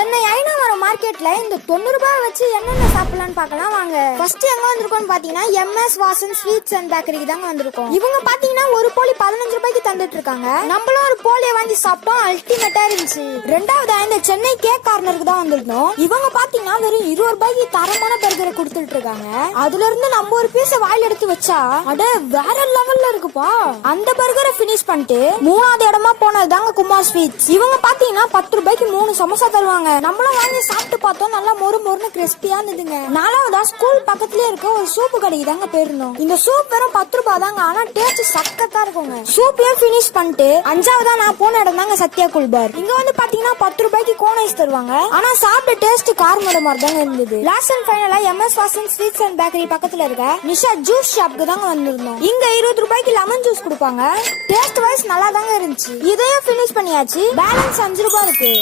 சென்னை ஐநாவரம் மார்க்கெட்ல இந்த 90 ரூபாய் வச்சு என்னென்ன சாப்பிடலாம்னு பார்க்கலாம் வாங்க. ஃபர்ஸ்ட் எங்க வந்திருக்கோம்னு பாத்தீங்கன்னா MS வாசன் ஸ்வீட்ஸ் அண்ட் பேக்கரிக்கு தாங்க வந்திருக்கோம். இவங்க பாத்தீங்கன்னா ஒரு போலி 15 ரூபாய்க்கு தந்துட்டு இருக்காங்க. நம்மளும் ஒரு போலியை வாங்கி சாப்பிட்டோம், அல்டிமேட்டா இருந்துச்சு. ரெண்டாவது இந்த சென்னை கேக் கார்னருக்கு தான் வந்திருந்தோம். இவங்க பாத்தீங்கன்னா வெறும் 20 ரூபாய்க்கு தரமான பர்கரை கொடுத்துட்டு இருக்காங்க. அதுல இருந்து நம்ம ஒரு பீஸ வாயில எடுத்து வச்சா அட வேற லெவல்ல இருக்குப்பா. அந்த பர்கரை பினிஷ் பண்ணிட்டு மூணாவது இடமா போனதுதாங்க குமார் ஸ்வீட்ஸ். இவங்க பாத்தீங்கன்னா 10 ரூபாய்க்கு 3 சமோசா தருவாங்க. நம்மளும் வாங்கி சாப்பிட்டு பார்த்தோம், நல்லா மொறு மொறுன்னு கிறிஸ்பியா இருந்ததுங்க. நாலாவதா ஸ்கூல் பக்கத்துலயே இருக்க ஒரு சூப்பு கடைக்கு தாங்க போயிருந்தோம். இந்த சூப் வெறும் 10 ரூபாய் தாங்க, ஆனா டேஸ்ட் சக்கத்தா இருக்குங்க. சூப்பையும் பினிஷ் பண்ணிட்டு அஞ்சாவதா நான் போன இடம் தாங்க சத்யா குல்பார். இங்க வந்து பாத்தீங்கன்னா 10 ரூபாய்க்கு கோன் ஐஸ் தருவாங்க, ஆனா சாப்பிட்ட டேஸ்ட் கார்மட மாதிரி தாங்க இருந்தது. லாஸ்ட் அண்ட் ஃபைனலா MS Vasan sweets and bakery பக்கத்துல இருக்க நிஷா ஜூஸ் ஷாப்க்கு தாங்க வந்திருந்தோம். இங்க 20 ரூபாய்க்கு லெமன் ஜூஸ் கொடுப்பாங்க. டேஸ்ட் வைஸ் நல்லா தாங்க இருந்துச்சு. இதையும் பினிஷ் பண்ணியாச்சு. பேலன்ஸ் 5 ரூபாய் இருக்கு.